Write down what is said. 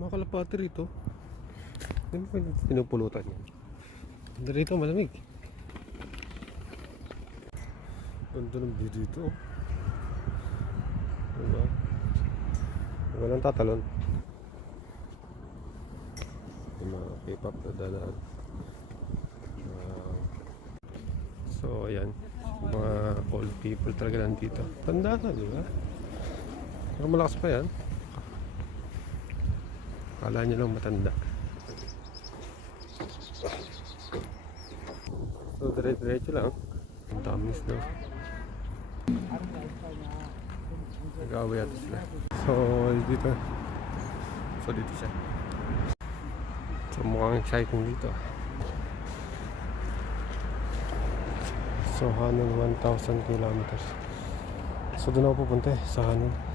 mga kalapati rito. Hindi mo pinupulutan yan. Ganda rito, malamig. Ganda ng view dito. Diba? Walang tatalon. Yung mga K-pop na dalaan. So ayan, mga old people talaga nandito. Tanda na, di ba? Pero malakas pa yan. Kala nyo lang matanda. So dire-diretso lang. Ang tamis na. Nag-away ata sila. So dito. So dito siya. So mukhang exciting dito. So Hanoi 1,000 kilometers. So doon ako pupunta sa Hanoi.